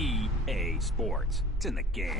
EA Sports. It's in the game.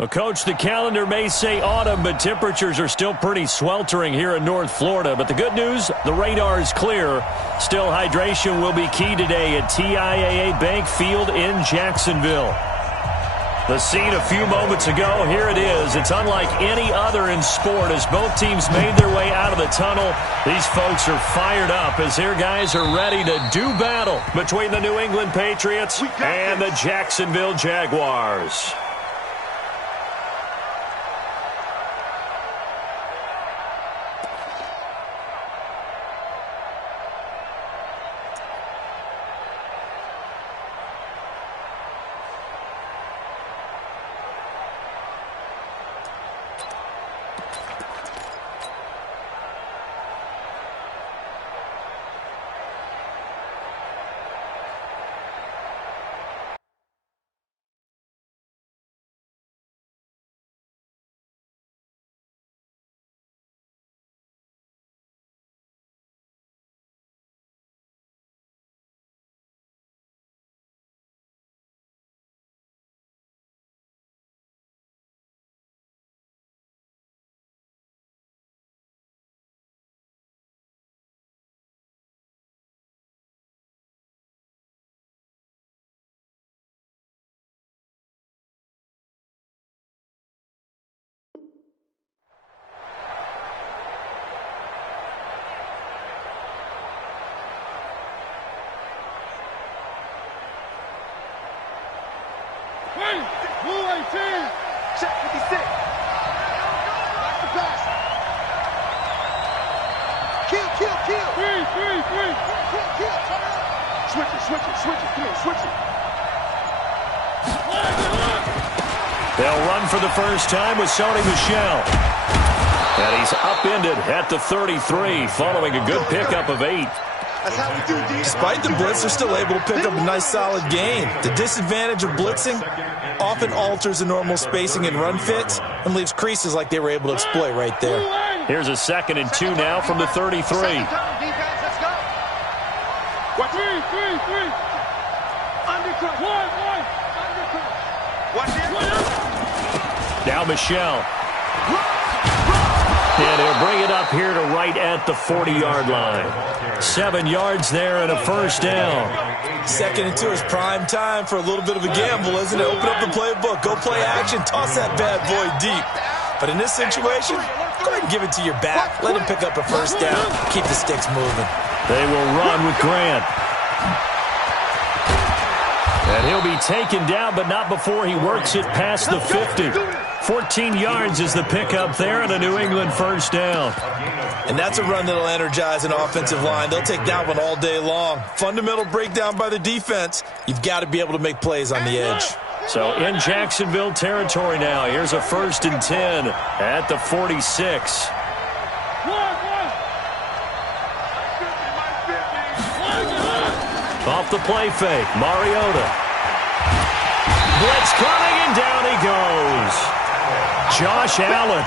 Well, Coach, the calendar may say autumn, but temperatures are still pretty sweltering here in North Florida. But the good news, the radar is clear. Still, hydration will be key today at TIAA Bank Field in Jacksonville. The scene a few moments ago, here it is. It's unlike any other in sport as both teams made their way out of the tunnel. These folks are fired up as their guys are ready to do battle between the New England Patriots and the Jacksonville Jaguars. Switch it. Come on, switch it. They'll run for the first time with Sony Michel. And he's upended at the 33 following a good pickup of 8. That's how we do, D. Despite the blitz, they're still able to pick up a nice solid gain. The disadvantage of blitzing often alters the normal spacing and run fits and leaves creases like they were able to exploit right there. Here's a 2nd and 2 now from the 33. Second down, defense, let's go. Watch it. Undercut. Undercut. Watch it. Now Michel. And he'll bring it up here to right at the 40-yard line. 7 yards there and a first down. 2nd and 2 is prime time for a little bit of a gamble, isn't it? Open up the playbook, go play action, toss that bad boy deep. But in this situation, go ahead and give it to your back. Let him pick up a first down. Keep the sticks moving. They will run with Grant. And he'll be taken down, but not before he works it past the 50. 14 yards is the pickup there and a New England first down. And that's a run that'll energize an offensive line. They'll take that one all day long. Fundamental breakdown by the defense. You've got to be able to make plays on the edge. So in Jacksonville territory now. Here's a 1st and 10 at the 46. Off the play fake, Mariota. Blitz coming, and down he goes. Josh Allen,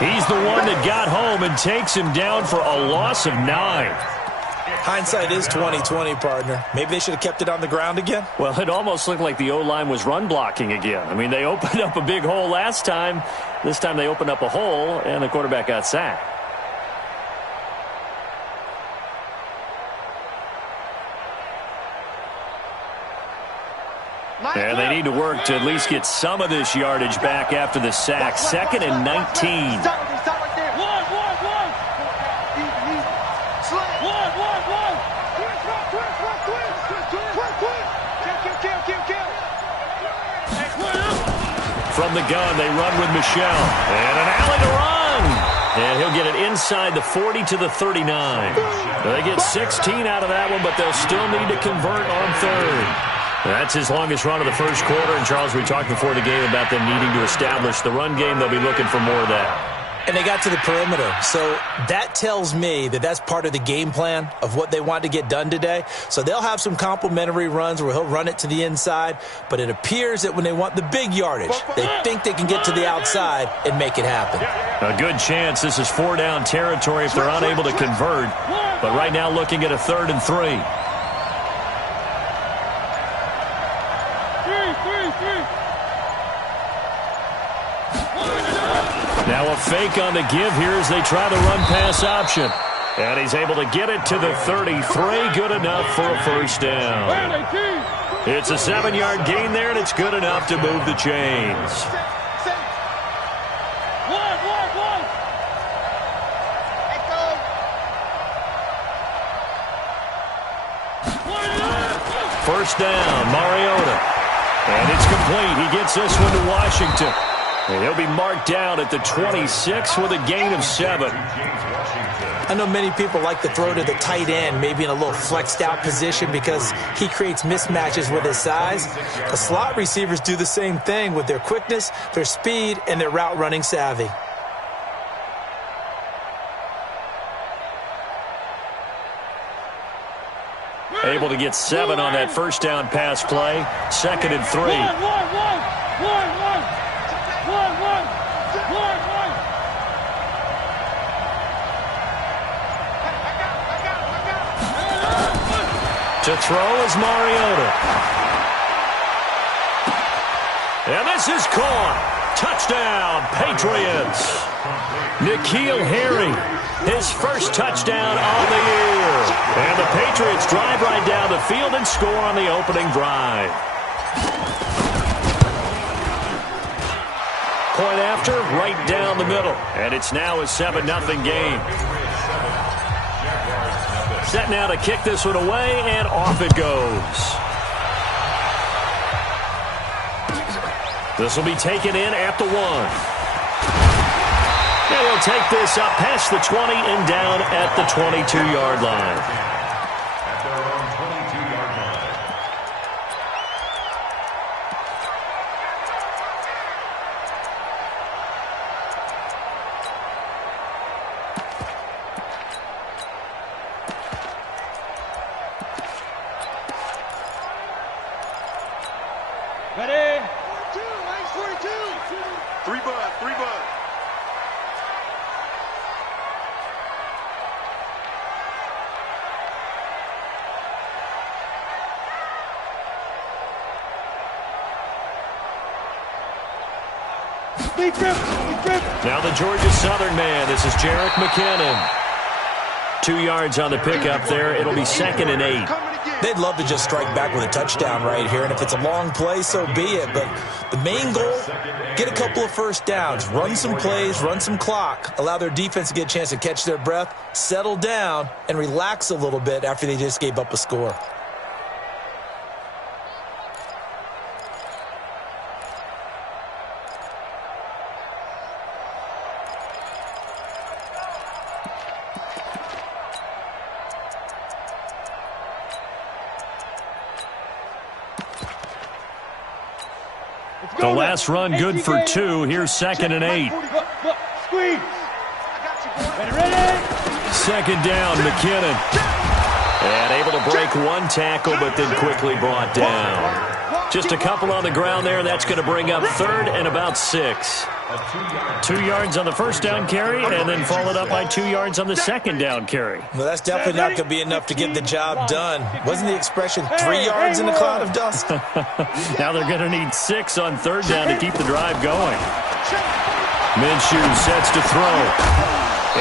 he's the one that got home and takes him down for a loss of 9. Hindsight is 20/20, partner. Maybe they should have kept it on the ground again. Well, it almost looked like the O-line was run blocking again. I mean, they opened up a big hole last time. This time they opened up a hole, and the quarterback got sacked. And they need to work to at least get some of this yardage back after the sack. 2nd and 19. From the gun, they run with Michel. And an alley to run. And he'll get it inside the 40 to the 39. They get 16 out of that one, but they'll still need to convert on 3rd. That's his longest run of the first quarter. And, Charles, we talked before the game about them needing to establish the run game. They'll be looking for more of that. And they got to the perimeter. So that tells me that that's part of the game plan of what they want to get done today. So they'll have some complementary runs where he'll run it to the inside. But it appears that when they want the big yardage, they think they can get to the outside and make it happen. A good chance this is 4-down territory if they're unable to convert. But right now looking at a 3rd and 3. Now a fake on the give here as they try the run-pass option. And he's able to get it to the 33. Good enough for a first down. It's a 7-yard gain there, and it's good enough to move the chains. First down, Mariota. And it's complete. He gets this one to Washington. And he'll be marked down at the 26 with a gain of 7. I know many people like to throw to the tight end, maybe in a little flexed out position because he creates mismatches with his size. The slot receivers do the same thing with their quickness, their speed, and their route running savvy. Able to get 7 on that first down pass play. 2nd and 3. To throw is Mariota. And this is caught. Touchdown, Patriots. N'Keal Harry, his first touchdown on the year. And the Patriots drive right down the field and score on the opening drive. Point after, right down the middle. And it's now a 7-0 game. Set now to kick this one away, and off it goes. This will be taken in at the 1. And he'll take this up past the 20 and down at the 22-yard line. Ready? 42, Mike's 42. 3 bud, 3 bud. Now the Georgia Southern man. This is Jerick McKinnon. 2 yards on the pickup there. It'll be 2nd and 8. They'd love to just strike back with a touchdown right here, and if it's a long play, so be it. But the main goal, get a couple of first downs, run some plays, run some clock, allow their defense to get a chance to catch their breath, settle down, and relax a little bit after they just gave up a score. The last run good for 2. Here's 2nd and 8. Squeeze. Second down, McKinnon. And able to break 1 tackle, but then quickly brought down. Just a couple on the ground there. That's going to bring up 3rd and about 6. 2 yards on the first down carry, and then followed up by 2 yards on the second down carry. Well, that's definitely not going to be enough to get the job done. Wasn't the expression 3 yards in a cloud of dust? Now they're going to need 6 on 3rd down to keep the drive going. Minshew sets to throw.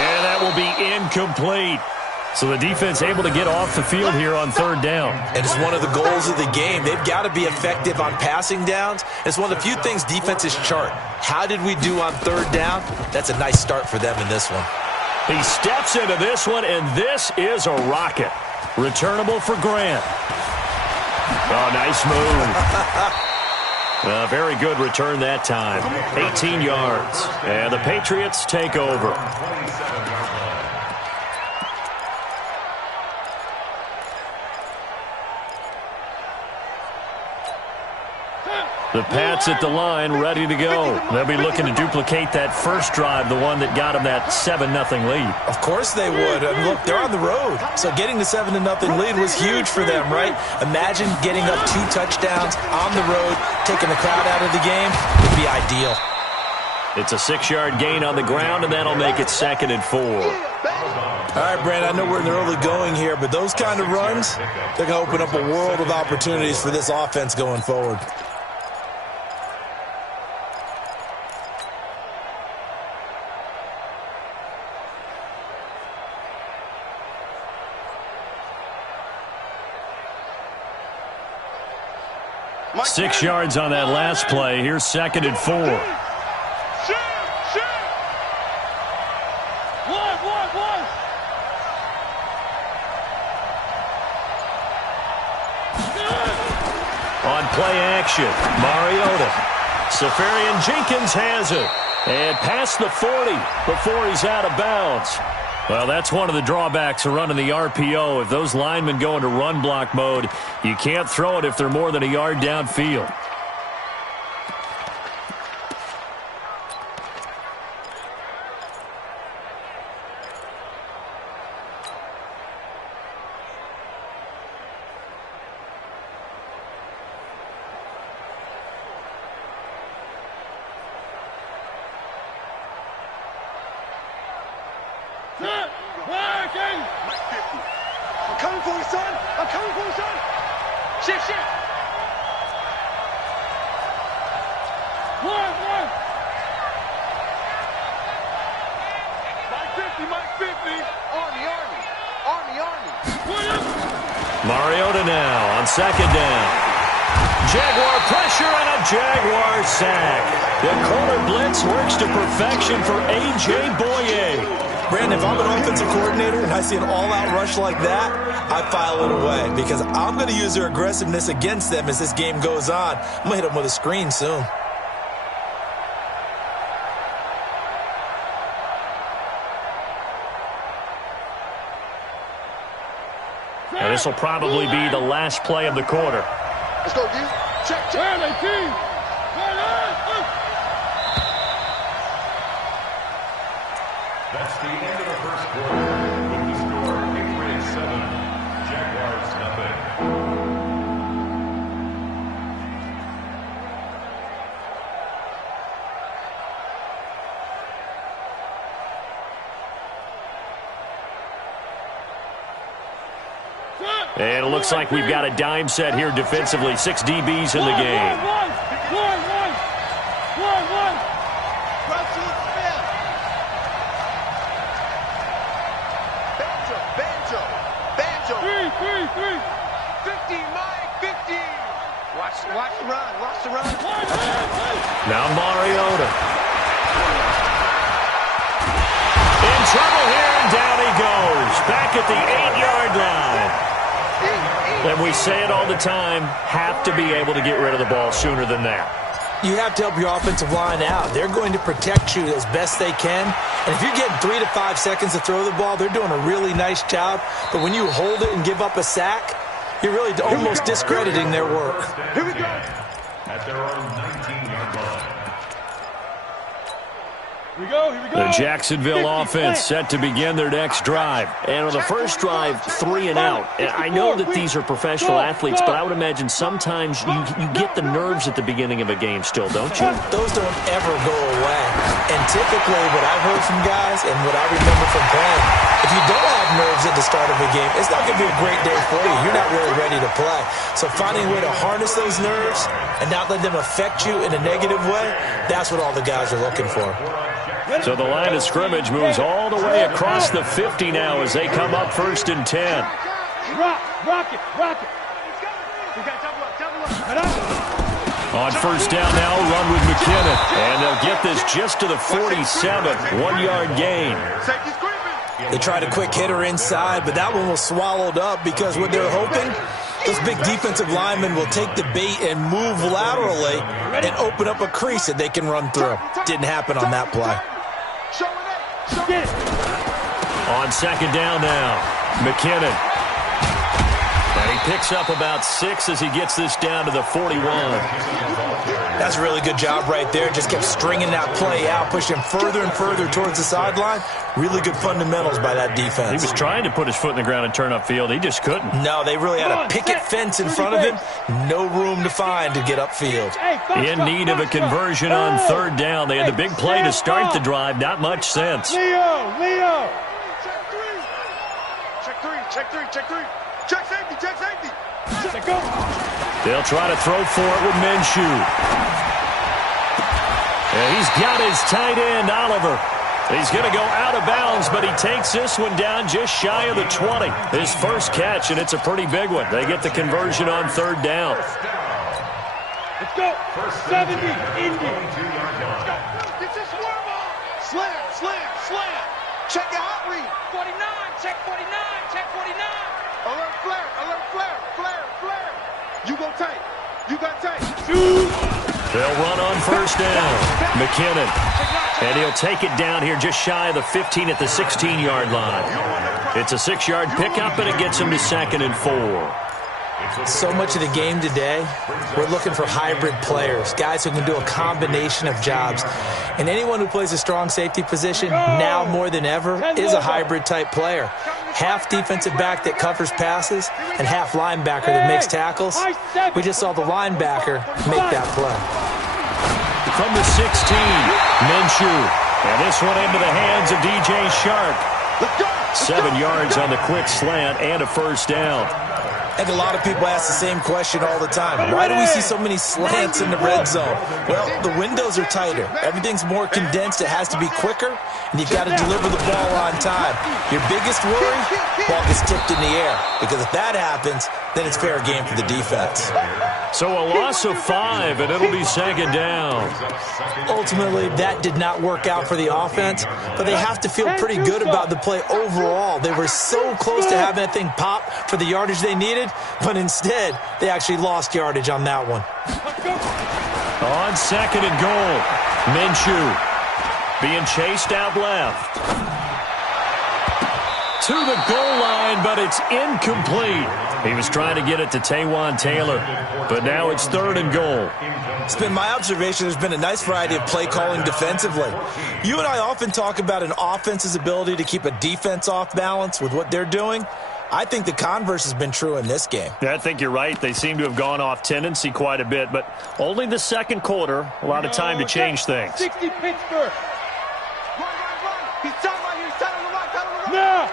And that will be incomplete. So the defense able to get off the field here on 3rd down. And it's one of the goals of the game. They've got to be effective on passing downs. It's one of the few things defenses chart. How did we do on 3rd down? That's a nice start for them in this one. He steps into this one, and this is a rocket. Returnable for Grant. Oh, nice move. Very good return that time. 18 yards. And the Patriots take over. The Pats at the line, ready to go. They'll be looking to duplicate that first drive, the one that got them that 7-0 lead. Of course they would. I mean, look, they're on the road. So getting the 7-0 lead was huge for them, right? Imagine getting up 2 touchdowns on the road, taking the crowd out of the game. Would be ideal. It's a 6-yard gain on the ground, and that'll make it 2nd and 4. All right, Brand, I know we're in the early going here, but those kind of runs, they're going to open up a world of opportunities for this offense going forward. Six yards on that last play. Here's 2nd and 4. On play action, Mariota. Safarian Jenkins has it. And past the 40 before he's out of bounds. Well, that's one of the drawbacks of running the RPO. If those linemen go into run block mode, you can't throw it if they're more than a yard downfield. I'm coming for you, son. I'm coming for you, son. Shift. One. Mike 50. Army. Mariota now on 2nd down. Jaguar pressure and a Jaguar sack. The corner blitz works to perfection for A.J. Boye. Brandon, if I'm an offensive coordinator and I see an all-out rush like that, I file it away because I'm going to use their aggressiveness against them as this game goes on. I'm going to hit them with a screen soon. And this will probably be the last play of the quarter. Let's go, D. Check. That's the end of the first quarter. With the score 8-7, Jaguars nothing. And it looks like we've got a dime set here defensively. 6 DBs in the game. Banjo. 50, Mike, 50. Watch the run. Now Mariota. In trouble here, and down he goes. Back at the 8-yard line. And we say it all the time, have to be able to get rid of the ball sooner than that. You have to help your offensive line out. They're going to protect you as best they can. And if you're getting 3 to 5 seconds to throw the ball, they're doing a really nice job. But when you hold it and give up a sack, you're really almost discrediting their work. Here we go. At their own 19-yard line. Here we go. The Jacksonville offense set to begin their next drive. And on the first drive, 3 and out. And I know that these are professional athletes, but I would imagine sometimes you get the nerves at the beginning of a game still, don't you? Those don't ever go away. And typically what I've heard from guys and what I remember from playing, if you don't have nerves at the start of a game, it's not going to be a great day for you. You're not really ready to play. So finding a way to harness those nerves and not let them affect you in a negative way, that's what all the guys are looking for. So the line of scrimmage moves all the way across the 50 now as they come up 1st and 10. Rock it. You got double up. On 1st down now, run with McKinnon. And they'll get this just to the 47, 1-yard gain. They tried a quick hitter inside, but that one was swallowed up because what they're hoping, those big defensive linemen will take the bait and move laterally and open up a crease that they can run through. Didn't happen on that play. On 2nd down now, McKinnon. And he picks up about 6 as he gets this down to the 41. That's a really good job right there. Just kept stringing that play out, pushing further and further towards the sideline. Really good fundamentals by that defense. He was trying to put his foot in the ground and turn upfield. He just couldn't. No, they really had a picket fence in front of him. No room to find to get upfield. In need of a conversion on 3rd down. They had the big play to start the drive. Not much sense. Leo. Check three. Check safety. They'll try to throw for it with Minshew. And he's got his tight end, Oliver. He's going to go out of bounds, but he takes this one down just shy of the 20. His first catch, and it's a pretty big one. They get the conversion on 3rd down. Let's go. 70, Indy. Let's go. This is slam. Check out read. 49, check 49. Alert flare. You got tape. They'll run on 1st down. McKinnon. And he'll take it down here just shy of the 15 at the 16-yard line. It's a 6-yard pickup, and it gets him to 2nd and 4. So much of the game today, we're looking for hybrid players, guys who can do a combination of jobs. And anyone who plays a strong safety position, now more than ever, is a hybrid-type player. Half defensive back that covers passes and half linebacker that makes tackles. We just saw the linebacker make that play. From the 16, Minshew. And this one into the hands of DJ Shark. 7 yards on the quick slant and a 1st down. And a lot of people ask the same question all the time. Why do we see so many slants in the red zone? Well, the windows are tighter. Everything's more condensed. It has to be quicker, and you've got to deliver the ball on time. Your biggest worry, ball gets tipped in the air. Because if that happens, then it's fair game for the defense. So a loss of 5, and it'll be 2nd down. Ultimately, that did not work out for the offense, but they have to feel pretty good about the play overall. They were so close to having that thing pop for the yardage they needed, but instead, they actually lost yardage on that one. On 2nd and goal, Minshew being chased out left. to the goal line, but it's incomplete. He was trying to get it to Taywan Taylor, but now it's 3rd and goal. It's been my observation there's been a nice variety of play calling defensively. You and I often talk about an offense's ability to keep a defense off balance with what they're doing. I think the converse has been true in this game. Yeah, I think you're right. They seem to have gone off tendency quite a bit, but only the second quarter, a lot of time to change things. 60 Pittsburgh. He's tied right here. He's tied on the right. Tied on the right. Now.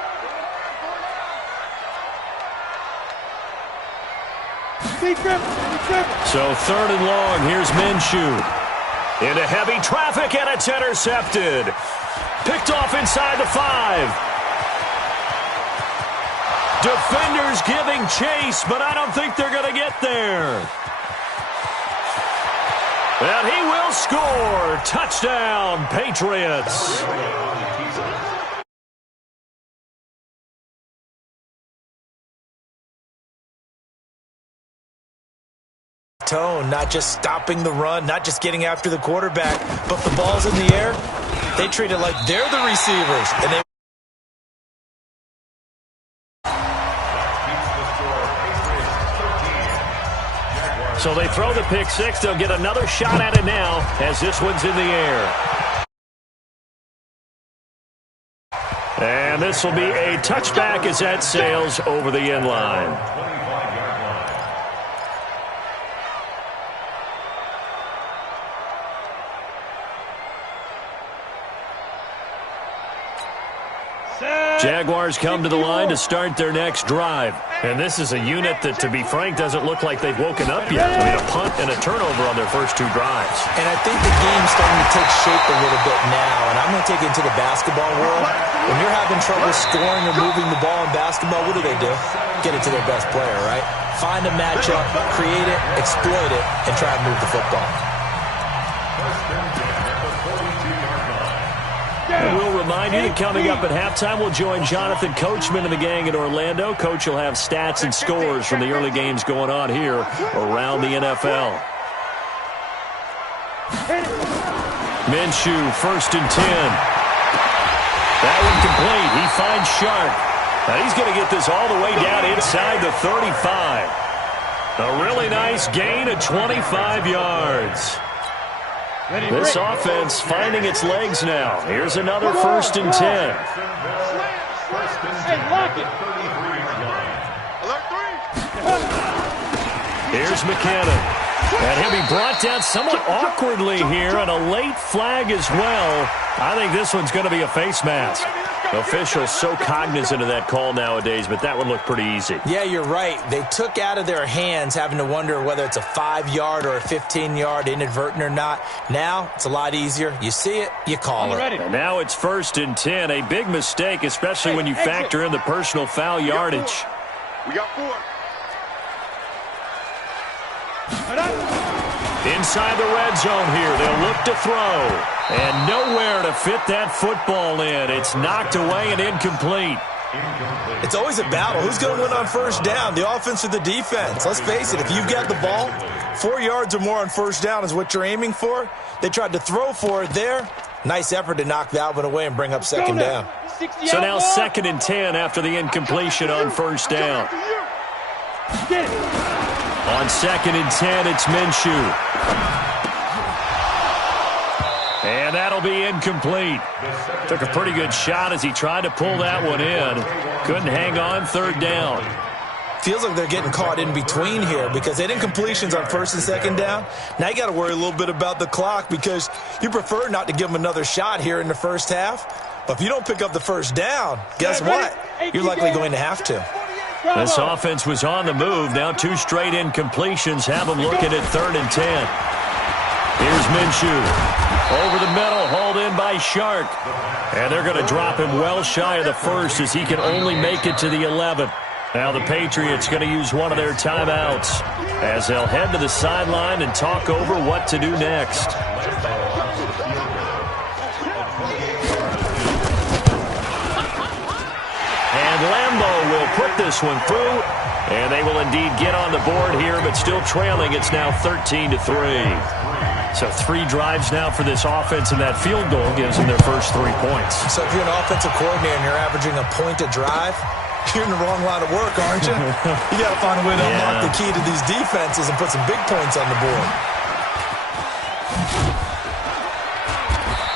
So 3rd and long. Here's Minshew. Into heavy traffic, and it's intercepted. Picked off inside the 5. Defenders giving chase, but I don't think they're going to get there. And he will score. Touchdown, Patriots. Tone, not just stopping the run, not just getting after the quarterback, but the ball's in the air. They treat it like they're the receivers, and they So they throw the pick 6. They'll get another shot at it now as this one's in the air. And this will be a touchback as that sails over the end line. Jaguars come to the line to start their next drive. And this is a unit that, to be frank, doesn't look like they've woken up yet. I mean, a punt and a turnover on their first 2 drives. And I think the game's starting to take shape a little bit now. And I'm going to take it into the basketball world. When you're having trouble scoring or moving the ball in basketball, what do? Get it to their best player, right? Find a matchup, create it, exploit it, and try and move the football. We'll remind you that coming up at halftime, we'll join Jonathan Coachman and the gang in Orlando. Coach will have stats and scores from the early games going on here around the NFL. Minshew, 1st and 10. That one complete. He finds Sharp. Now he's going to get this all the way down inside the 35. A really nice gain of 25 yards. This offense finding its legs now. Here's another 1st and 10. Here's McKinnon. And he'll be brought down somewhat awkwardly here, and a late flag as well. I think this one's going to be a face mask. Officials so cognizant of that call nowadays, but that would look pretty easy. Yeah, you're right. They took out of their hands having to wonder whether it's a 5-yard or a 15-yard, inadvertent or not. Now, it's a lot easier. You see it, you call it. And now it's 1st and 10. A big mistake, especially when you factor in the personal foul yardage. We got 4. Inside the red zone here. They'll look to throw. And nowhere to fit that football in. It's knocked away and incomplete. It's always a battle. Who's going to win on 1st down, the offense or the defense? Let's face it, if you've got the ball, 4 yards or more on 1st down is what you're aiming for. They tried to throw for it there. Nice effort to knock that one away and bring up 2nd down. So now 2nd and 10 after the incompletion on 1st down. On 2nd and 10, it's Minshew. And that'll be incomplete. Took a pretty good shot as he tried to pull that one in. Couldn't hang on 3rd down. Feels like they're getting caught in between here because they had incompletions on 1st and 2nd down. Now you got to worry a little bit about the clock because you prefer not to give them another shot here in the 1st half. But if you don't pick up the 1st down, guess what? You're likely going to have to. This offense was on the move. Now 2 straight incompletions have them looking at 3rd and 10. Here's Minshew. Over the middle, hauled in by Shark. And they're going to drop him well shy of the 1st as he can only make it to the 11th. Now the Patriots going to use one of their timeouts as they'll head to the sideline and talk over what to do next. And Lambeau will put this one through. And they will indeed get on the board here, but still trailing. It's now 13-3. So 3 drives now for this offense, and that field goal gives them their first 3 points. So if you're an offensive coordinator and you're averaging a point a drive, you're in the wrong line of work, aren't you? You got to find a way to unlock the key to these defenses and put some big points on the board.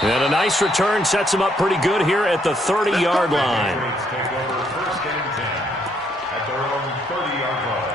And a nice return sets him up pretty good here at the 30-yard line. Take over first and 10 at their own 30-yard line.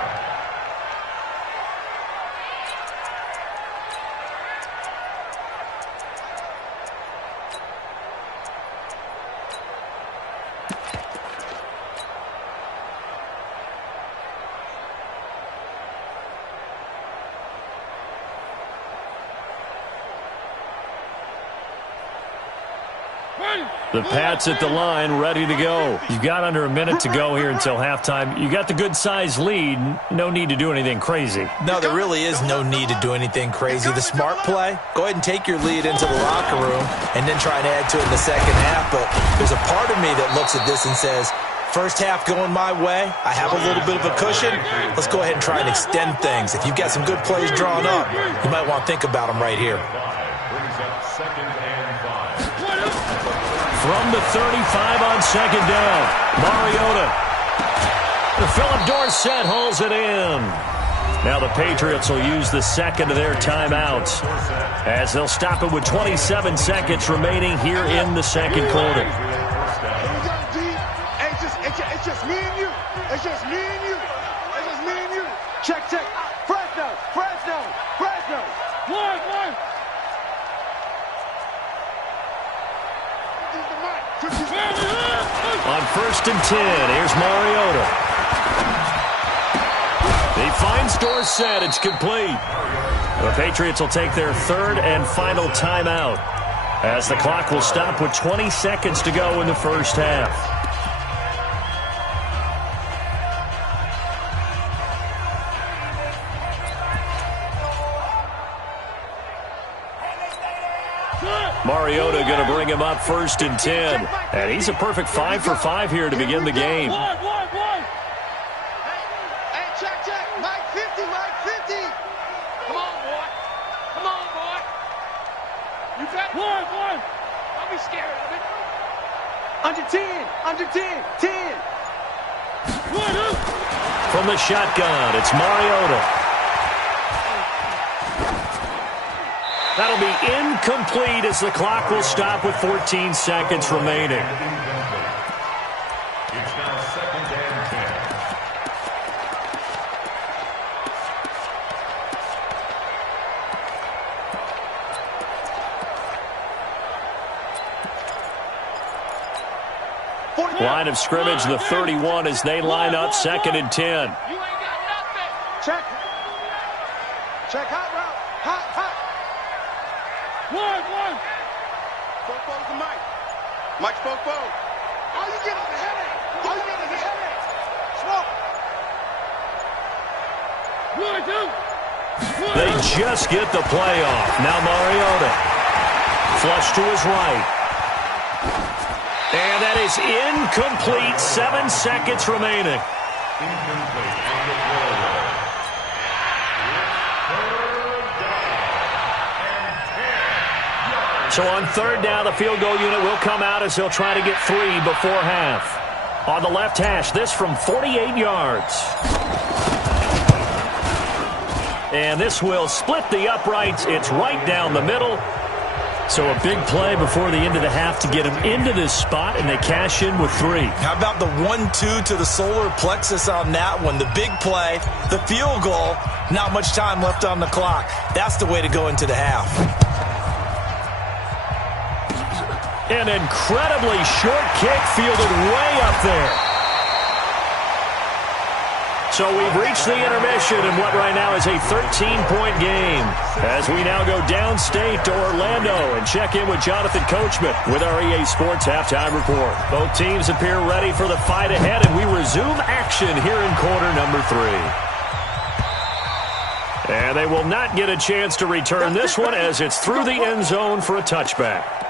The Pats at the line, ready to go. You've got under a minute to go here until halftime. You got the good-sized lead. No need to do anything crazy. No, there really is no need to do anything crazy. The smart play, go ahead and take your lead into the locker room and then try and add to it in the second half. But there's a part of me that looks at this and says, first half going my way, I have a little bit of a cushion. Let's go ahead and try and extend things. If you've got some good plays drawn up, you might want to think about them right here. Brings up second and 5. From the 35 on second down, Mariota. Philip Dorsett hauls it in. Now the Patriots will use the second of their timeouts as they'll stop it with 27 seconds remaining here in the second quarter. It's just me and you. It's just me and you. It's just me and you. Check. Fresno. One. On first and 10, here's Mariota. He finds Dorsett. It's complete. The Patriots will take their third and final timeout as the clock will stop with 20 seconds to go in the first half. Mariota going to bring him up first and 10. And he's a perfect 5 for 5 here to begin the game. One. Hey, check. Mike 50. Come on, boy. You got one. Don't be scared of it. Under 10. 10. From the shotgun, it's Mariota. That'll be incomplete as the clock will stop with 14 seconds remaining. It's now second and 10. Line of scrimmage, the 31 as they line up second and 10. You ain't got nothing. Check hot route. Hot. One. Four to Mike. Mike's four. All you get is a headache. Small. 1, 2. They just get the play off. Now Mariota. Flush to his right. And that is incomplete. 7 seconds remaining. Incomplete. So on third down, the field goal unit will come out as he'll try to get 3 before half. On the left hash, this from 48 yards. And this will split the uprights. It's right down the middle. So a big play before the end of the half to get him into this spot, and they cash in with 3. How about the 1-2 to the solar plexus on that one? The big play, the field goal, not much time left on the clock. That's the way to go into the half. An incredibly short kick fielded way up there. So we've reached the intermission in what right now is a 13-point game. As we now go downstate to Orlando and check in with Jonathan Coachman with our EA Sports Halftime Report. Both teams appear ready for the fight ahead, and we resume action here in quarter number 3. And they will not get a chance to return this one as it's through the end zone for a touchback.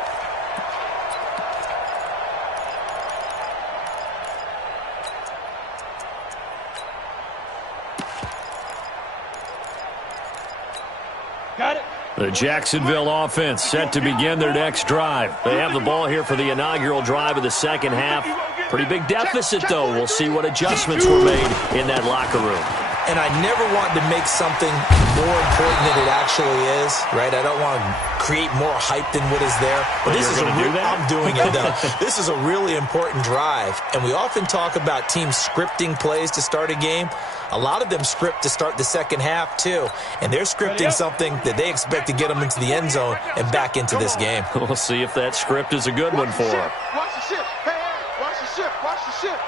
The Jacksonville offense set to begin their next drive. They have the ball here for the inaugural drive of the second half. Pretty big deficit, though. We'll see what adjustments were made in that locker room. And I never want to make something more important than it actually is, right? I don't want to create more hype than what is there. But this is I'm doing it, though. This is a really important drive. And we often talk about teams scripting plays to start a game. A lot of them script to start the second half, too. And they're scripting something that they expect to get them into the end zone and back into this game. We'll see if that script is a good one for them. Watch the ship. Hey, hey, watch the ship. Watch the ship.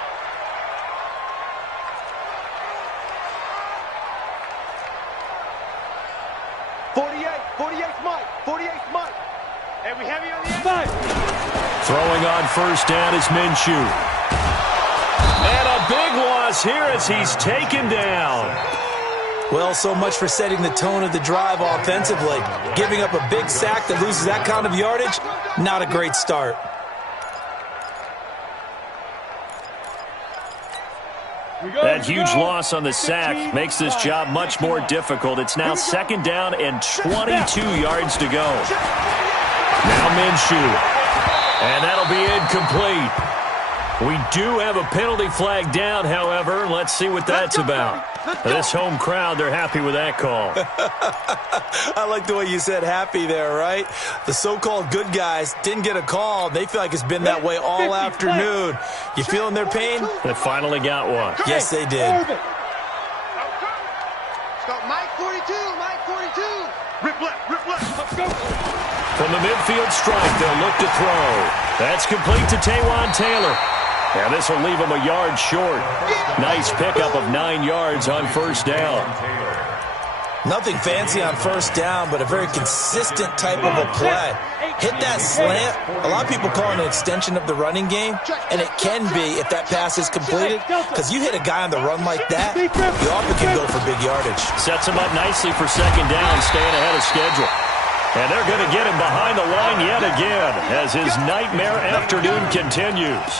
Throwing on first down is Minshew. And a big loss here as he's taken down. Well, so much for setting the tone of the drive offensively. Giving up a big sack that loses that kind of yardage, not a great start. That huge loss on the sack makes this job much more difficult. It's now second down and 22 yards to go. Now Minshew. And that'll be incomplete. We do have a penalty flag down, however. Let's see what that's about. This home crowd, they're happy with that call. I like the way you said happy there, right? The so-called good guys didn't get a call. They feel like it's been that way all afternoon. You feeling their pain? They finally got one. Yes, they did. Mike 42, Mike 42. Rip left, let's go. From the midfield strike, they'll look to throw. That's complete to Taywan Taylor. And this will leave him a yard short. Nice pickup of 9 yards on first down. Nothing fancy on first down, but a very consistent type of a play. Hit that slant. A lot of people call it an extension of the running game, and it can be if that pass is completed, because you hit a guy on the run like that, you often can go for big yardage. Sets him up nicely for second down, staying ahead of schedule. And they're going to get him behind the line yet again as his nightmare afternoon continues.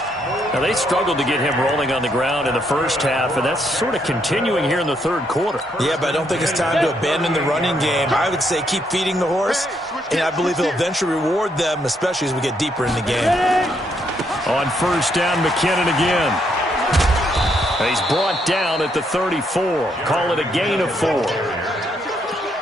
Now, they struggled to get him rolling on the ground in the first half, and that's sort of continuing here in the third quarter. Yeah, but I don't think it's time to abandon the running game. I would say keep feeding the horse, and I believe he'll eventually reward them, especially as we get deeper in the game. On first down, McKinnon again. He's brought down at the 34. Call it a gain of 4.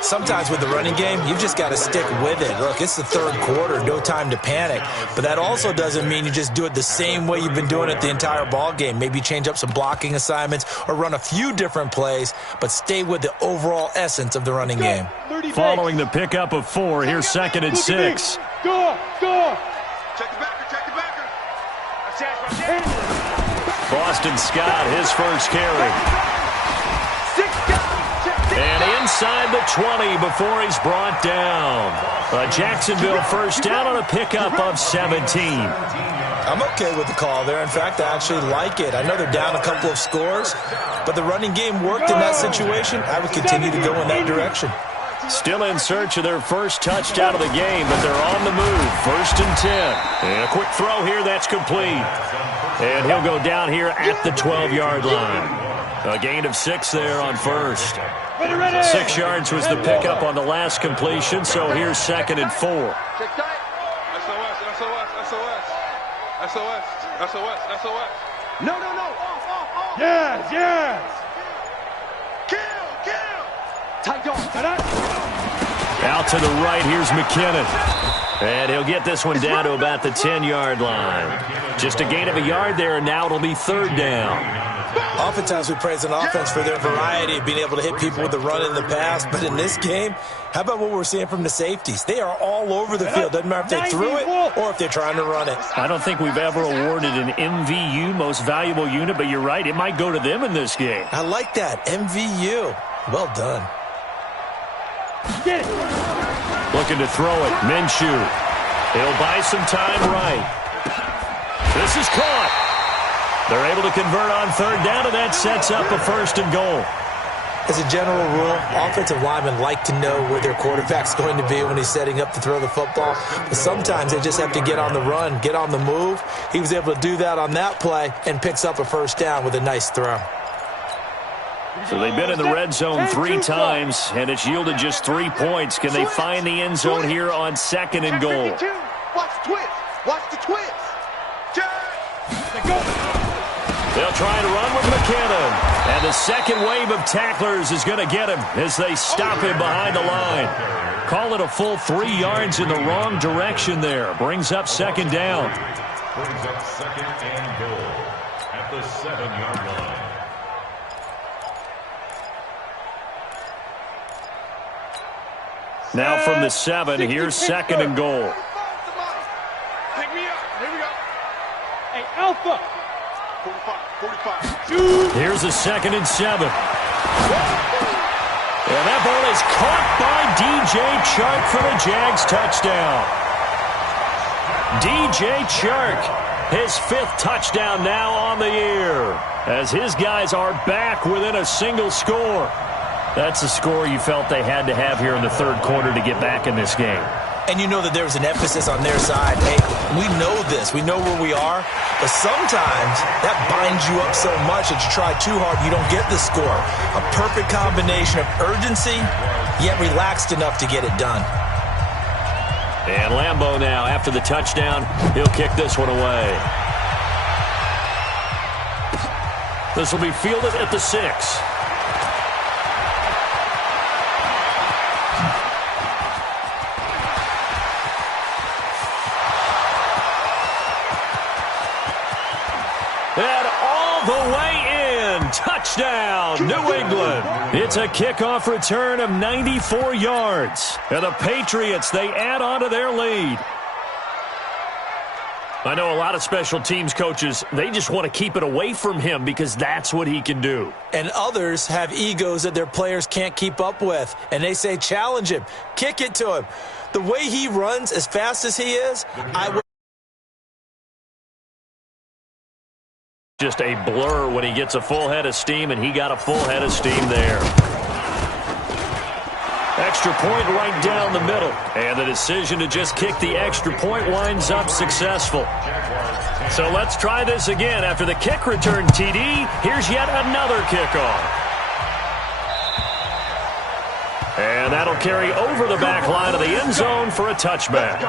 Sometimes with the running game, you've just got to stick with it. Look, it's the third quarter, no time to panic. But that also doesn't mean you just do it the same way you've been doing it the entire ball game. Maybe change up some blocking assignments or run a few different plays, but stay with the overall essence of the running game. Following the pickup of 4, here's second and 6. Go. Check the backer. Boston Scott, his first carry. And inside the 20 before he's brought down. A Jacksonville first down on a pickup of 17. I'm okay with the call there. In fact, I actually like it. I know they're down a couple of scores, but the running game worked in that situation. I would continue to go in that direction. Still in search of their first touchdown of the game, but they're on the move. First and 10. And a quick throw here that's complete. And he'll go down here at the 12-yard line. A gain of 6 there on first. 6 yards was the pickup on the last completion, so here's second and 4. SOS. No. Off. Yes. Kill. Tight dog. Out to the right, here's McKinnon. And he'll get this one down to about the 10-yard line. Just a gain of a yard there, and now it'll be third down. Oftentimes we praise an offense for their variety of being able to hit people with the run in the pass. But in this game, how about what we're seeing from the safeties? They are all over the field. Doesn't matter if they threw it or if they're trying to run it. I don't think we've ever awarded an MVU, most valuable unit, but you're right. It might go to them in this game. I like that. MVU. Well done. Looking to throw it. Minshew. He'll buy some time right. This is caught. They're able to convert on third down, and that sets up a first and goal. As a general rule, offensive linemen like to know where their quarterback's going to be when he's setting up to throw the football. But sometimes they just have to get on the run, get on the move. He was able to do that on that play and picks up a first down with a nice throw. So they've been in the red zone 3 times, and it's yielded just 3 points. Can they find the end zone here on 2nd and goal? Watch the twist. Watch the twist. They'll try to run with McKinnon. And the second wave of tacklers is going to get him as they stop him behind the line. Call it a full 3 yards in the wrong direction there. Brings up 2nd down. Brings up 2nd and goal at the 7-yard line. Now from the 7, here's 2nd and goal. Pick me up. Here we go. Hey, Alpha. 45. Here's a 2nd and 7. And that ball is caught by DJ Chark for the Jags touchdown. DJ Chark, his 5th touchdown now on the year, as his guys are back within a single score. That's a score you felt they had to have here in the 3rd quarter to get back in this game. And you know that there was an emphasis on their side. Hey, we know this. We know where we are. But sometimes that binds you up so much that you try too hard, you don't get the score. A perfect combination of urgency, yet relaxed enough to get it done. And Lambeau now, after the touchdown, he'll kick this one away. This will be fielded at the 6. And all the way in. Touchdown, New England. It's a kickoff return of 94 yards. And the Patriots, they add on to their lead. I know a lot of special teams coaches, they just want to keep it away from him because that's what he can do. And others have egos that their players can't keep up with. And they say, challenge him. Kick it to him. The way he runs as fast as he is, I would. Just a blur when he gets a full head of steam, and he got a full head of steam there. Extra point right down the middle. And the decision to just kick the extra point winds up successful. So let's try this again. After the kick return TD, here's yet another kickoff. And that'll carry over the back line of the end zone for a touchback.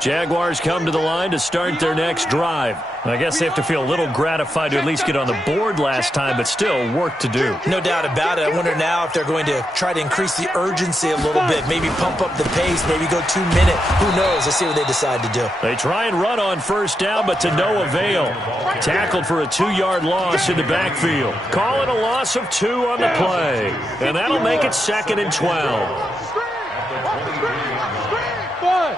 Jaguars come to the line to start their next drive. I guess they have to feel a little gratified to at least get on the board last time, but still work to do. No doubt about it. I wonder now if they're going to try to increase the urgency a little bit, maybe pump up the pace, maybe go 2 minute. Who knows? Let's see what they decide to do. They try and run on 1st down, but to no avail. Tackled for a 2-yard loss in the backfield. Call it a loss of 2 on the play. And that'll make it 2nd and 12. Five.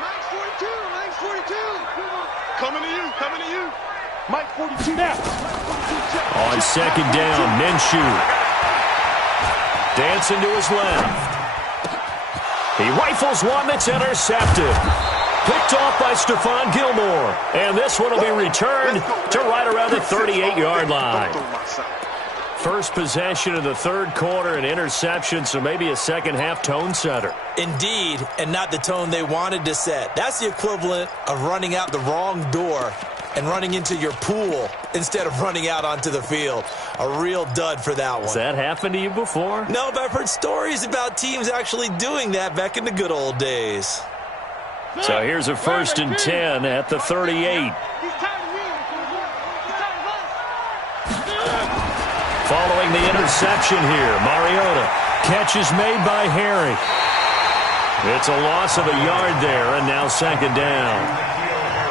Mike 42. Coming to you. Mike 42 now. On 2nd down, Minshew. Dancing to his left. He rifles one that's intercepted. Picked off by Stephon Gilmore. And this one will be returned to right around the 38-yard line. First possession of the 3rd quarter, an interception, so maybe a second-half tone setter. Indeed, and not the tone they wanted to set. That's the equivalent of running out the wrong door and running into your pool instead of running out onto the field. A real dud for that one. Has that happened to you before? No, but I've heard stories about teams actually doing that back in the good old days. So here's a 1st and 10 at the 38. Following the interception here, Mariota. Catch is made by Harry. It's a loss of a yard there, and now 2nd down.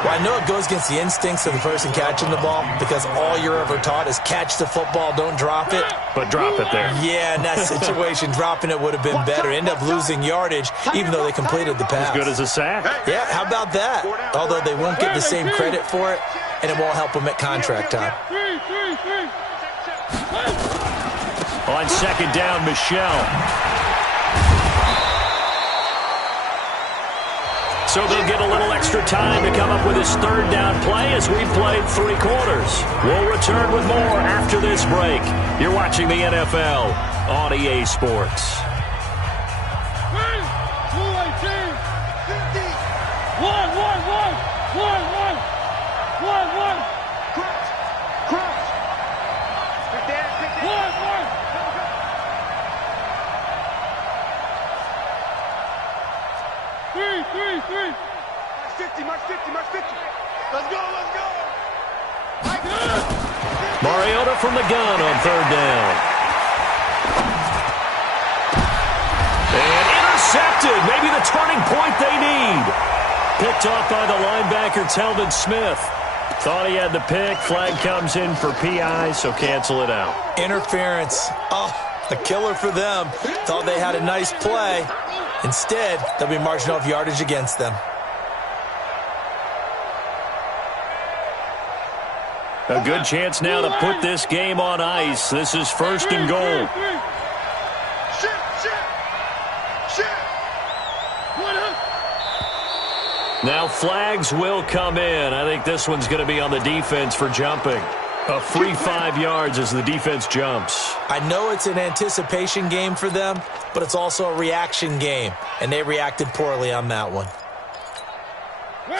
Well, I know it goes against the instincts of the person catching the ball because all you're ever taught is catch the football, don't drop it. But drop it there. Yeah, in that situation, dropping it would have been better. End up losing yardage, even though they completed the pass. As good as a sack. Yeah, how about that? Although they won't get the same credit for it, and it won't help them at contract time. On 2nd down, Michelle. So they'll get a little extra time to come up with his 3rd down play as we've played 3 quarters. We'll return with more after this break. You're watching the NFL on EA Sports. 1-1. 3. March 50. Let's go. Mariota from the gun on third down. And intercepted. Maybe the turning point they need. Picked off by the linebacker, Telvin Smith. Thought he had the pick. Flag comes in for PI, so cancel it out. Interference. Oh, a killer for them. Thought they had a nice play. Instead, they'll be marching off yardage against them. A good chance now to put this game on ice. This is first and goal. Now flags will come in. I think this one's going to be on the defense for jumping. A free 5 yards as the defense jumps. I know it's an anticipation game for them, but it's also a reaction game, and they reacted poorly on that one.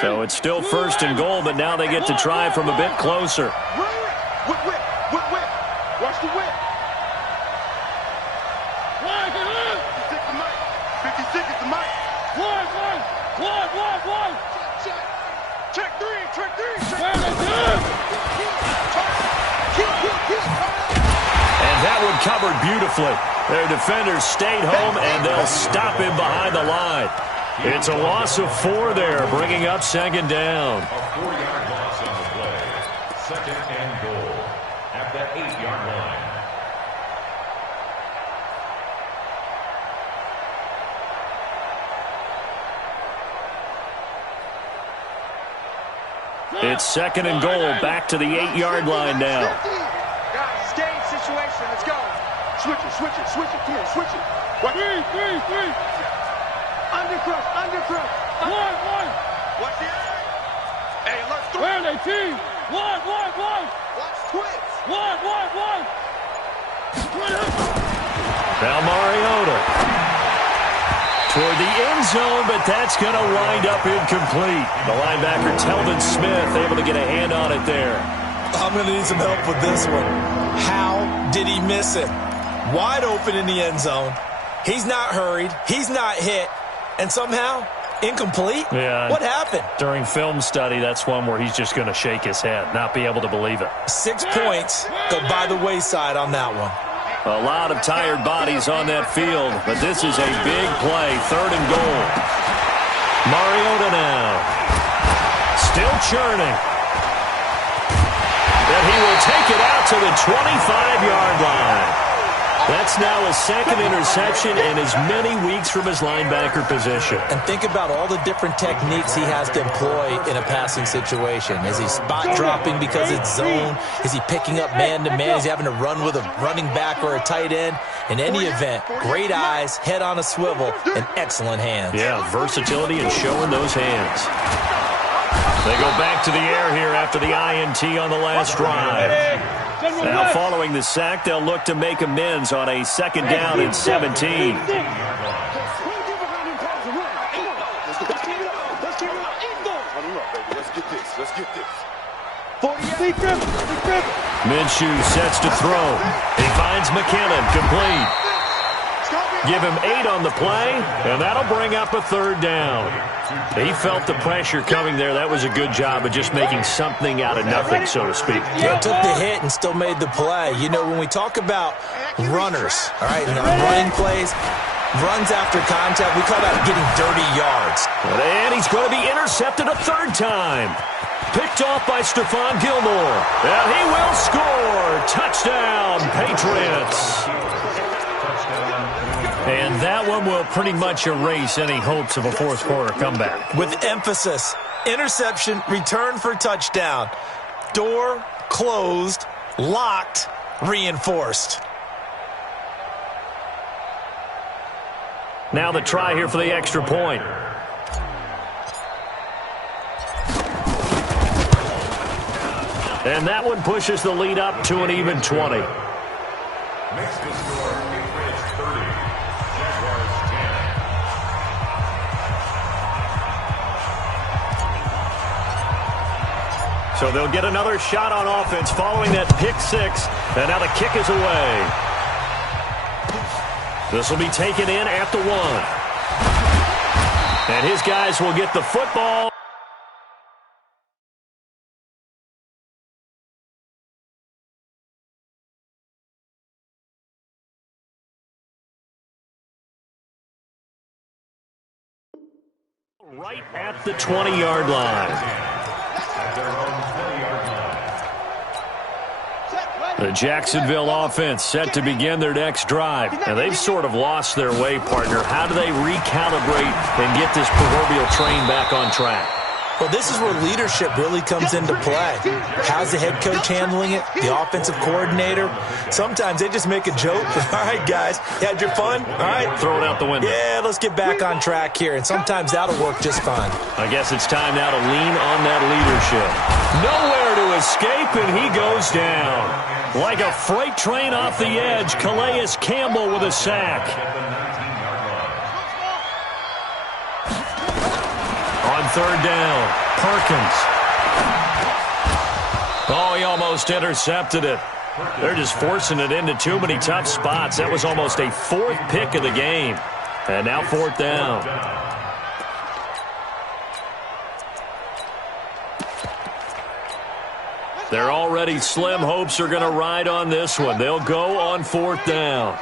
So it's still first and goal, but now they get to try from a bit closer. Whip. Watch the whip. 56 is the mic. One. Check three. And that one covered beautifully. Their defenders stayed home, and they'll stop him behind the line. It's a loss of 4 there, bringing up second down. A 4-yard loss on the play. Second and goal at the 8-yard line. It's second and goal, back to the 8-yard line now. Guys, it's game situation. Let's go. Switch it. Come on, switch it. What? 3. Undercrush. One. Watch the eye. Hey, alert 3. Where are they, team? One. Watch twins. One. Now Mariota toward the end zone, but that's going to wind up incomplete. The linebacker, Telvin Smith, able to get a hand on it there. I'm going to need some help with this one. How did he miss it? Wide open in the end zone. He's not hurried. He's not hit. And somehow, incomplete? Yeah. What happened? During film study, that's one where he's just going to shake his head, not be able to believe it. 6 points go by the wayside on that one. A lot of tired bodies on that field, but this is a big play, third and goal. Mariota now. Still churning. And he will take it out to the 25-yard line. That's now his second interception in as many weeks from his linebacker position. And think about all the different techniques he has to employ in a passing situation. Is he spot dropping because it's zone? Is he picking up man-to-man? Is he having to run with a running back or a tight end? In any event, great eyes, head on a swivel, and excellent hands. Yeah, versatility and showing those hands. They go back to the air here after the INT on the last drive. Now following the sack, they'll look to make amends on a second down and 17. Minshew sets to throw. He finds McKinnon, complete. Give him 8 on the play, and that'll bring up a third down. He felt the pressure coming there. That was a good job of just making something out of nothing, so to speak. Yeah, took the hit and still made the play. You know, when we talk about runners, all right, and running plays, runs after contact, we call that getting dirty yards. And he's going to be intercepted a third time. Picked off by Stephon Gilmore. And he will score. Touchdown, Patriots. And that one will pretty much erase any hopes of a fourth quarter comeback. With emphasis, interception, return for touchdown. Door closed, locked, reinforced. Now the try here for the extra point. And that one pushes the lead up to an even 20. Makes the score Patriots 30, Jaguars 10. So they'll get another shot on offense following that pick six. And now the kick is away. This will be taken in at the 1. And his guys will get the football. Right at the 20-yard line. The Jacksonville offense set to begin their next drive. And they've sort of lost their way, partner. How do they recalibrate and get this proverbial train back on track? Well, this is where leadership really comes into play. How's the head coach handling it? The offensive coordinator? Sometimes they just make a joke. All right, guys, you had your fun? All right. Throw it out the window. Yeah, let's get back on track here. And sometimes that'll work just fine. I guess it's time now to lean on that leadership. Nowhere to escape, and he goes down. Like a freight train off the edge, Calais Campbell with a sack. On third down, Perkins. Oh, he almost intercepted it. They're just forcing it into too many tough spots. That was almost a fourth pick of the game. And now fourth down. They're already slim hopes are going to ride on this one. They'll go on fourth down.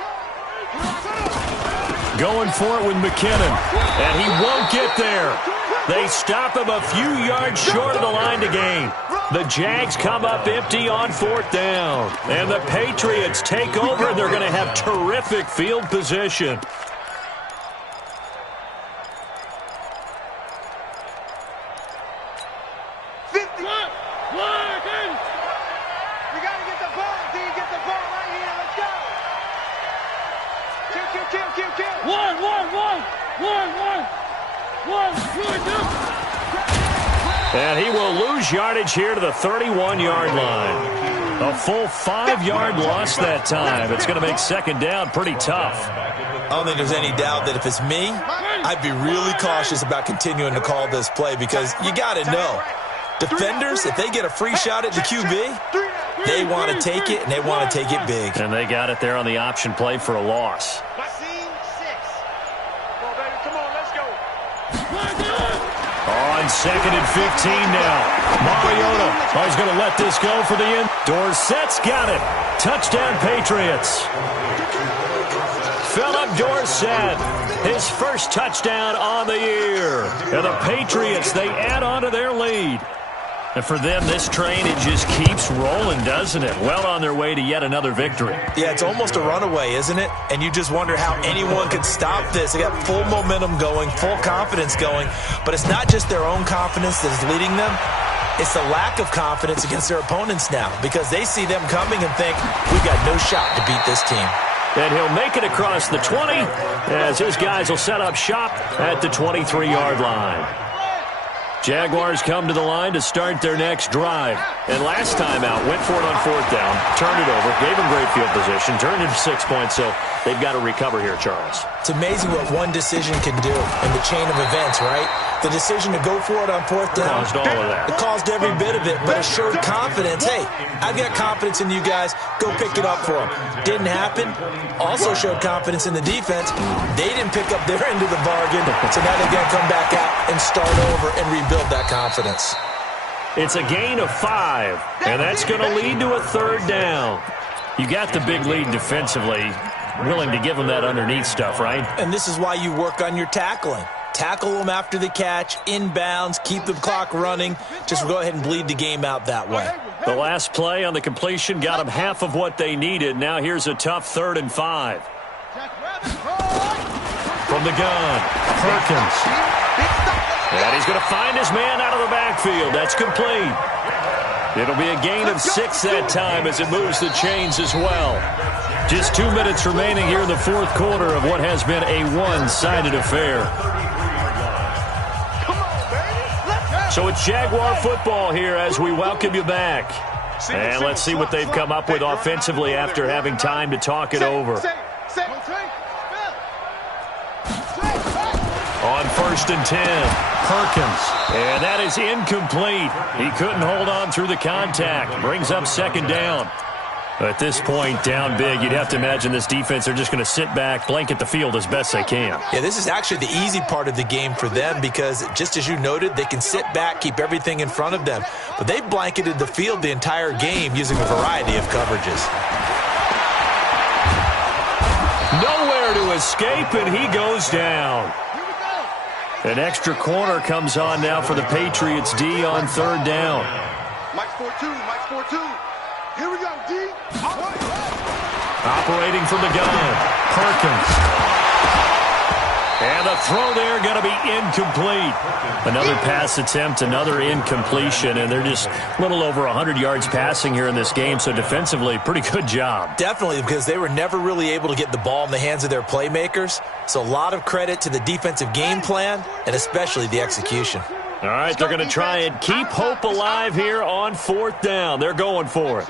Going for it with McKinnon. And he won't get there. They stop him a few yards short of the line to gain. The Jags come up empty on fourth down. And the Patriots take over, and they're going to have terrific field position. And he will lose yardage here to the 31-yard line. A full 5-yard loss that time. It's going to make second down pretty tough. I don't think there's any doubt that if it's me, I'd be really cautious about continuing to call this play because you got to know, defenders, if they get a free shot at the QB, they want to take it, and they want to take it big. And they got it there on the option play for a loss. On second and 15 now. Mariota is going to let this go for the end. Dorsett's got it. Touchdown, Patriots. Philip Dorsett, his first touchdown on the year. And the Patriots, they add on to their lead. And for them, this train, it just keeps rolling, doesn't it? Well on their way to yet another victory. Yeah, it's almost a runaway, isn't it? And you just wonder how anyone could stop this. They got full momentum going, full confidence going. But it's not just their own confidence that is leading them. It's the lack of confidence against their opponents now because they see them coming and think, we've got no shot to beat this team. And he'll make it across the 20 as his guys will set up shop at the 23-yard line. Jaguars come to the line to start their next drive. And last time out, went for it on fourth down, turned it over, gave them great field position, turned it to 6 points, so they've got to recover here, Charles. It's amazing what one decision can do in the chain of events, right? The decision to go for it on fourth down. Caused all of that. It caused every bit of it, but it showed confidence. Hey, I've got confidence in you guys. Go pick it up for them. Didn't happen. Also showed confidence in the defense. They didn't pick up their end of the bargain, so now they're going to come back out and start over and rebuild that confidence. It's a gain of 5, and that's going to lead to a third down. You got the big lead defensively, willing to give them that underneath stuff, right? And this is why you work on your tackling. Tackle them after the catch, inbounds, keep the clock running. Just go ahead and bleed the game out that way. The last play on the completion got them half of what they needed. Now here's a tough 3rd and 5. From the gun, Perkins. And he's going to find his man out of the backfield. That's complete. It'll be a gain of 6 that time as it moves the chains as well. Just 2 minutes remaining here in the fourth quarter of what has been a one-sided affair. So it's Jaguar football here as we welcome you back. And let's see what they've come up with offensively after having time to talk it over. On 1st and 10, Perkins. And that is incomplete. He couldn't hold on through the contact. Brings up second down. At this point, down big, you'd have to imagine this defense, they're just going to sit back, blanket the field as best they can. Yeah, this is actually the easy part of the game for them because, just as you noted, they can sit back, keep everything in front of them. But they've blanketed the field the entire game using a variety of coverages. Nowhere to escape, and he goes down. An extra corner comes on now for the Patriots D on third down. Mike's 4-2, Mike's 4-2. Here we go, D. Operating from the gun, Perkins. And the throw there going to be incomplete. Another pass attempt, another incompletion, and they're just a little over 100 yards passing here in this game, so defensively, pretty good job. Definitely, because they were never really able to get the ball in the hands of their playmakers, so a lot of credit to the defensive game plan and especially the execution. All right, they're going to try and keep hope alive here on fourth down. They're going for it.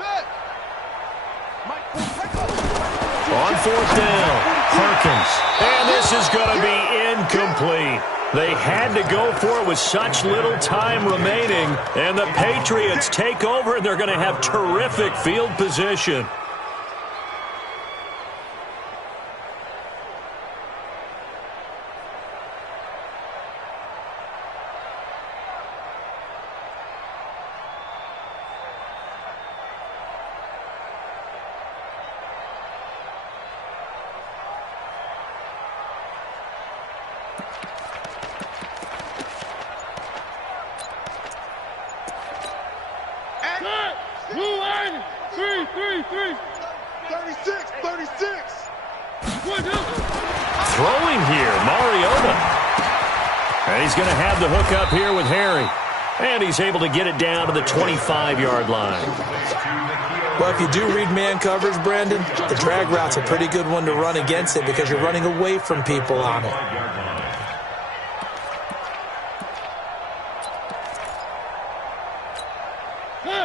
On fourth down, Perkins. And this is going to be incomplete. They had to go for it with such little time remaining. And the Patriots take over, and they're going to have terrific field position. Throwing here, Mariota. And he's going to have the hook up here with Harry. And he's able to get it down to the 25-yard line. Well, if you do read man coverage, Brandon, the drag route's a pretty good one to run against it because you're running away from people on it.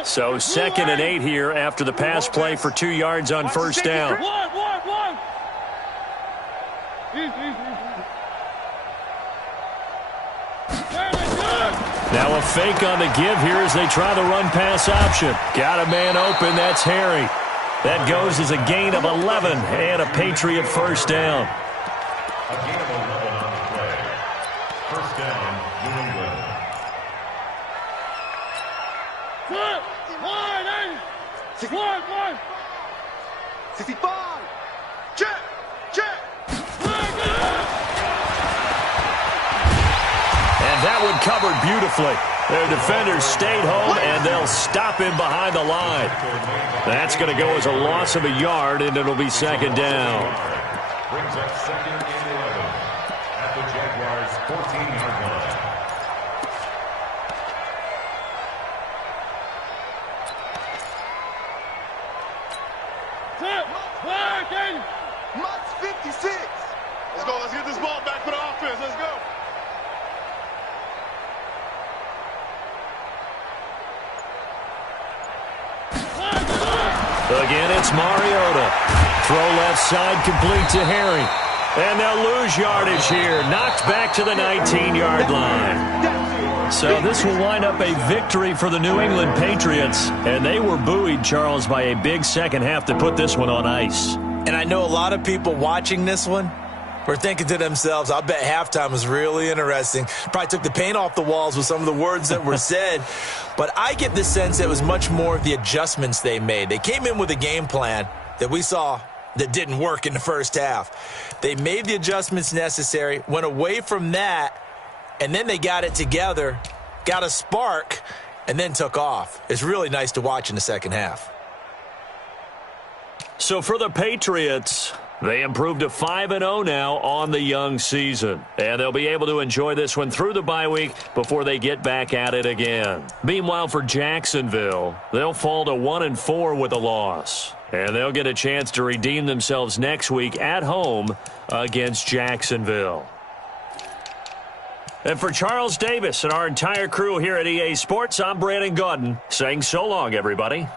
So 2nd and 8 here after the pass play for 2 yards on first down. Now a fake on the give here as they try the run-pass option. Got a man open, that's Harry. That goes as a gain of 11 and a Patriot first down. A gain of 11 on the play. First down, New England. 65. Check. And that one covered beautifully. Their defenders stayed home, and they'll stop him behind the line. That's going to go as a loss of a yard, and it'll be second down. Brings up 2nd and 11 at the Jaguars' 14-yard line. Mike's 56. Let's go. Let's get this ball back for the offense. Let's go. Again, it's Mariota. Throw left side complete to Harry. And they'll lose yardage here. Knocked back to the 19-yard line. So this will wind up a victory for the New England Patriots. And they were buoyed, Charles, by a big second half to put this one on ice. And I know a lot of people watching this one were thinking to themselves, I bet halftime was really interesting. Probably took the paint off the walls with some of the words that were said. But I get the sense that it was much more of the adjustments they made. They came in with a game plan that we saw that didn't work in the first half. They made the adjustments necessary, went away from that, and then they got it together, got a spark, and then took off. It's really nice to watch in the second half. So for the Patriots, they improved to 5-0 now on the young season. And they'll be able to enjoy this one through the bye week before they get back at it again. Meanwhile, for Jacksonville, they'll fall to 1-4 with a loss. And they'll get a chance to redeem themselves next week at home against Jacksonville. And for Charles Davis and our entire crew here at EA Sports, I'm Brandon Gaudin saying so long, everybody.